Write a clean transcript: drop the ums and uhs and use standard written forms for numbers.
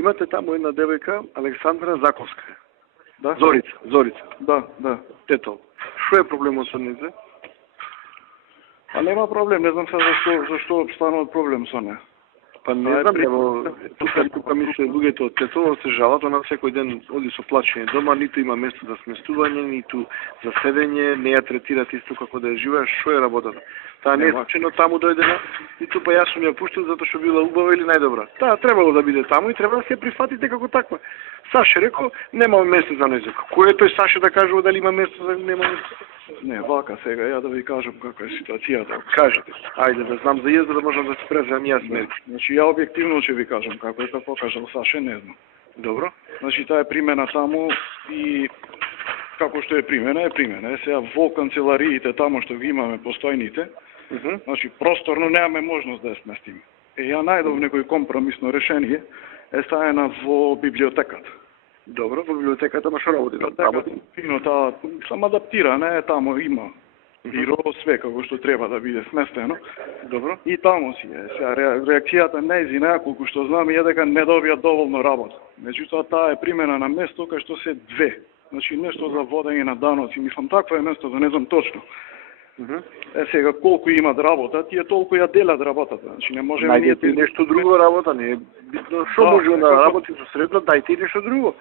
Имате таму една девојка, Александра Заковска. Да? Зорица. Да. Тето. Што е проблемот со нејзе? А нема проблем, не знам сега зашто станува проблем со неја. Па не знам, ево, тука ми се луѓето од Тетово се жалат, она секој ден оди со плачење дома, ниту има место за сместување, ниту за седење, не ја третират исто како да ја живееш, што е работата? Таа не е случајно таму дојдена, ниту па јас сум ја пуштил затоа што била убава или најдобра. Таа требало да биде таму и треба да се прифатите како таква. Саше рекол, нема место за нејзе. Кој е тој Саше да кажува дали има место за нема место? Не, вака сега, ја да ви кажам каква е ситуацијата. Кажете. Ајде да знам за језда да можам да се преземам јас мерки. Значи, ја објективно ќе ви кажам како е, како кажал Саше, не знам. Добро. Значи, таа е примена таму и како што е примена. Сега во канцелариите таму што ги имаме постојните, значи просторно немаме можност да ја сместиме. Ја најдов некој компромисно решение, е ставена во библиотеката. Добро, во библиотеката ма што работи? Фино таа сам адаптира, не таму има биро, све како што треба да биде сместено. Добро. И таму си е. Сега реакцијата нејзина, колку што знам, е дека не добија доволно работа. Меѓутоа таа е примена на место кај што се две. Значи нешто за водење на даноци, мислам такво е место, да не знам точно. Сега колку имат работа, тие толку ја делат работата. Значи не можеме ние нешто друго работа, не е битно што може да работи со средно, дајте и нешто друго.